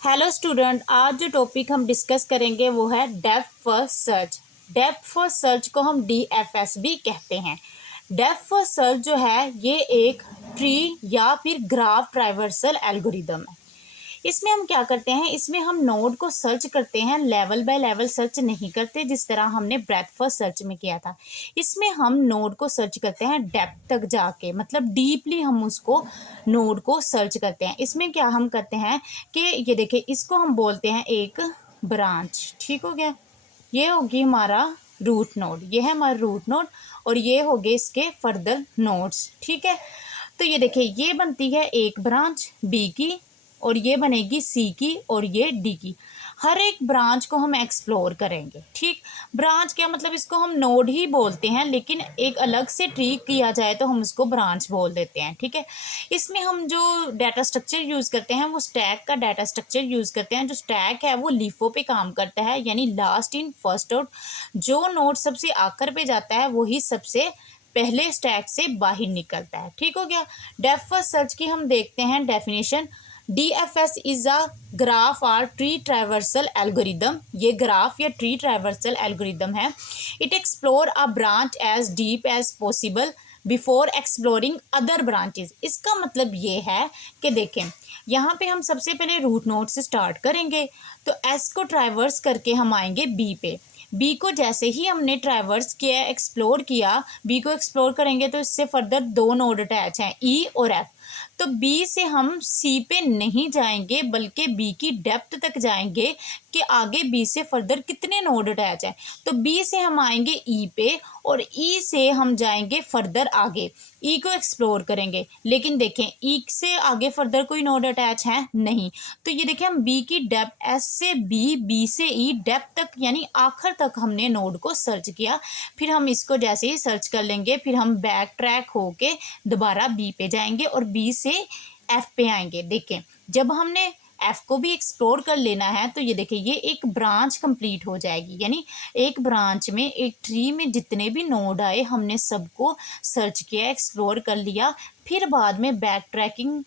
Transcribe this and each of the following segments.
Hello student, आज जो topic हम डिस्कस करेंगे वो है depth first search. Depth first search को हम DFS भी कहते हैं। डेप्थ फर्स्ट सर्च जो है ये एक ट्री या फिर ग्राफ ट्राइवर्सल एल्गोरिदम है। इसमें हम क्या करते हैं, इसमें हम नोड को सर्च करते हैं, लेवल बाय लेवल सर्च नहीं करते जिस तरह हमने ब्रेथ फर्स्ट सर्च में किया था। इसमें हम नोड को सर्च करते हैं डेप्थ तक जाके, मतलब डीपली हम उसको नोड को सर्च करते हैं। इसमें क्या हम करते हैं कि ये देखिए, इसको हम बोलते हैं एक ब्रांच। ठीक हो गया, ये होगी हमारा रूट नोड, ये है हमारा रूट नोड और ये हो गए इसके फर्दर नोड्स। ठीक है, तो ये देखिए, ये बनती है एक ब्रांच बी की और ये बनेगी सी की और ये डी की। हर एक ब्रांच को हम एक्सप्लोर करेंगे। ठीक, ब्रांच क्या मतलब, इसको हम नोड ही बोलते हैं, लेकिन एक अलग से ट्री किया जाए तो हम उसको ब्रांच बोल देते हैं। ठीक है, इसमें हम जो डाटा स्ट्रक्चर यूज़ करते हैं वो स्टैक का डाटा स्ट्रक्चर यूज़ करते हैं। जो स्टैक है वो लीफो पे काम करता है, यानी लास्ट इन फर्स्ट आउट। जो नोड सबसे आखिर पे जाता है वही सबसे पहले स्टैक से बाहर निकलता है। ठीक हो गया। डेप्थ फर्स्ट सर्च की हम देखते हैं definition. DFS is a graph और ट्री ट्राइवर्सल एल्गोरिदम। ये ग्राफ या ट्री ट्राइवर्सल एल्गोरिदम है। It explore a branch as deep as possible before exploring other branches. इसका मतलब ये है कि देखें, यहाँ पे हम सबसे पहले रूट नोड से स्टार्ट करेंगे, तो एस को ट्राइवर्स करके हम आएंगे बी पे। बी को जैसे ही हमने ट्राइवर्स किया, एक्सप्लोर किया, बी को एक्सप्लोर करेंगे तो इससे फर्दर दो नोड अटैच हैं, ई और एफ। तो बी से हम सी पे नहीं जाएंगे बल्कि बी की डेप्थ तक जाएंगे कि आगे बी से फर्दर कितने नोड अटैच है। तो बी से हम आएंगे ई पे और ई से हम जाएंगे फर्दर आगे, ई को एक्सप्लोर करेंगे। लेकिन देखें, ई से आगे फर्दर कोई नोड अटैच है नहीं। तो ये देखें, हम बी की डेप्थ, एस से बी, बी से ई, डेप्थ तक यानी आखिर तक हमने नोड को सर्च किया। फिर हम इसको जैसे ही सर्च कर लेंगे फिर हम बैक ट्रैक होके दोबारा बी पे जाएंगे और बी से एफ पे आएंगे। देखें, जब हमने एफ को भी एक्सप्लोर कर लेना है तो ये देखिए, ये एक ब्रांच कंप्लीट हो जाएगी। यानी एक ब्रांच में, एक ट्री में जितने भी नोड आए हमने सबको सर्च किया, एक्सप्लोर कर लिया। फिर बाद में बैक ट्रैकिंग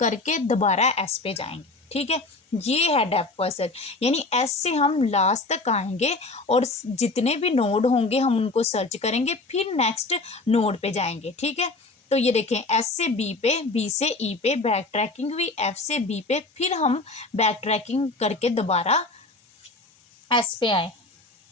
करके दोबारा एस पे जाएंगे। ठीक है, ये है डेप्थ फर्स्ट सर्च। यानी एस से हम लास्ट तक आएंगे और जितने भी नोड होंगे हम उनको सर्च करेंगे, फिर नेक्स्ट नोड पे जाएंगे। ठीक है, तो ये देखें, एस से बी पे, बी से ई पे बैक ट्रैकिंग हुई, एफ से बी पे, फिर हम बैक ट्रैकिंग करके दोबारा एस पे आए।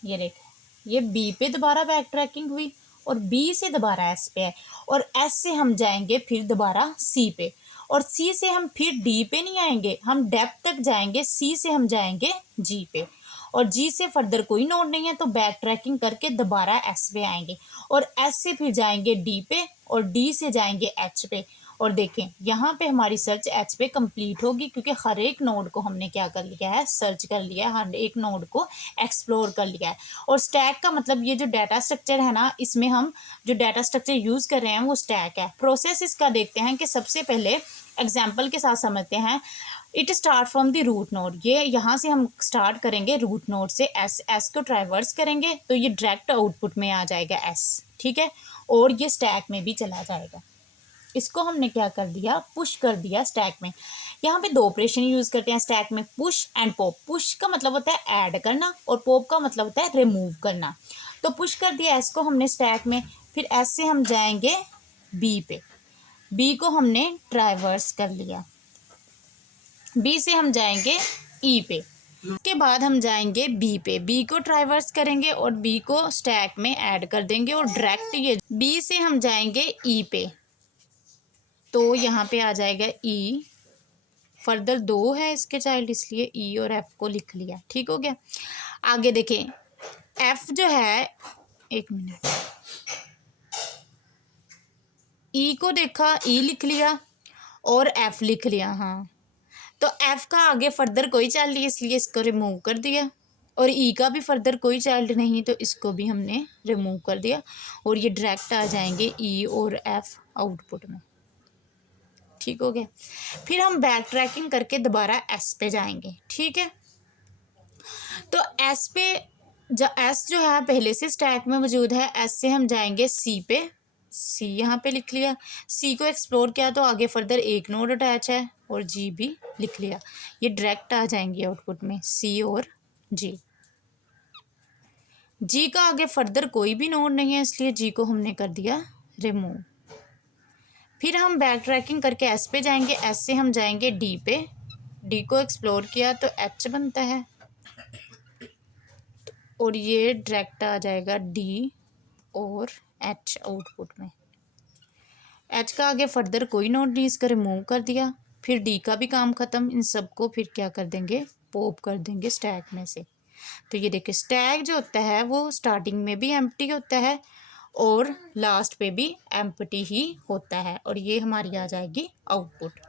ये देखें, ये बी पे दोबारा बैक ट्रैकिंग हुई और बी से दोबारा एस पे आए और एस से हम जाएंगे फिर दोबारा सी पे और सी से हम फिर डी पे नहीं आएंगे, हम डेप्थ तक जाएंगे। सी से हम जाएंगे जी पे और जी से फर्दर कोई नोड नहीं है तो बैक ट्रैकिंग करके दोबारा एस पे आएंगे और एस से फिर जाएंगे डी पे और डी से जाएंगे एच पे। और देखें, यहाँ पे हमारी सर्च एच पे कंप्लीट होगी क्योंकि हर एक नोड को हमने क्या कर लिया है, सर्च कर लिया है, हर एक नोड को एक्सप्लोर कर लिया है। और स्टैक का मतलब, ये जो डाटा स्ट्रक्चर है ना, इसमें हम जो डाटा स्ट्रक्चर यूज़ कर रहे हैं वो स्टैक है। प्रोसेस इसका देखते हैं कि सबसे पहले एग्जाम्पल के साथ समझते हैं। It start from the root node. ये यहाँ से हम स्टार्ट करेंगे रूट नोड से, एस को ट्राइवर्स करेंगे तो ये डायरेक्ट आउटपुट में आ जाएगा एस। ठीक है, और ये स्टैक में भी चला जाएगा। इसको हमने क्या कर दिया, पुश कर दिया स्टैक में। यहाँ पे दो ऑपरेशन यूज़ करते हैं स्टैक में, पुश एंड पॉप। पुश का मतलब होता है ऐड करना और पॉप का मतलब होता है रिमूव करना। तो पुश कर दिया एस को हमने स्टैक में, फिर एस से हम जाएंगे बी पे, बी को हमने ट्राइवर्स कर लिया, बी से हम जाएंगे ई पे, उसके बाद हम जाएंगे बी पे, बी को ट्राइवर्स करेंगे और बी को स्टैक में ऐड कर देंगे और डायरेक्ट ये बी से हम जाएंगे ई पे, तो यहाँ पे आ जाएगा ई। फर्दर दो है इसके चाइल्ड, इसलिए ई और एफ को लिख लिया। ठीक हो गया। आगे देखें, एफ जो है, एक मिनट, ई को देखा, ई लिख लिया और एफ लिख लिया। हाँ, तो एफ का आगे फर्दर कोई चाइल्ड नहीं इसलिए इसको रिमूव कर दिया और ई का भी फर्दर कोई चाइल्ड नहीं तो इसको भी हमने रिमूव कर दिया और ये डायरेक्ट आ जाएंगे ई और एफ आउटपुट में। ठीक हो गया। फिर हम बैक ट्रैकिंग करके दोबारा एस पे जाएंगे। ठीक है, तो एस पे एस जो है पहले से स्टैक में मौजूद है, एस से हम जाएंगे सी पे सी यहाँ पे लिख लिया, सी को एक्सप्लोर किया तो आगे फर्दर एक नोड अटैच है और जी भी लिख लिया। ये डायरेक्ट आ जाएंगे आउटपुट में सी और जी। जी का आगे फर्दर कोई भी नोड नहीं है, इसलिए जी को हमने कर दिया रिमूव। फिर हम बैक ट्रैकिंग करके एस पे जाएंगे, एस से हम जाएंगे डी पे, डी को एक्सप्लोर किया तो एच बनता है और ये डायरेक्ट आ जाएगा डी और एच आउटपुट में। एच का आगे फर्दर कोई नोड नहीं, इसका रिमूव कर दिया। फिर डी का भी काम ख़त्म, इन सबको फिर क्या कर देंगे, पॉप कर देंगे स्टैक में से। तो ये देखिए स्टैक जो होता है वो स्टार्टिंग में भी एम्प्टी होता है और लास्ट पे भी एम्प्टी ही होता है और ये हमारी आ जाएगी आउटपुट।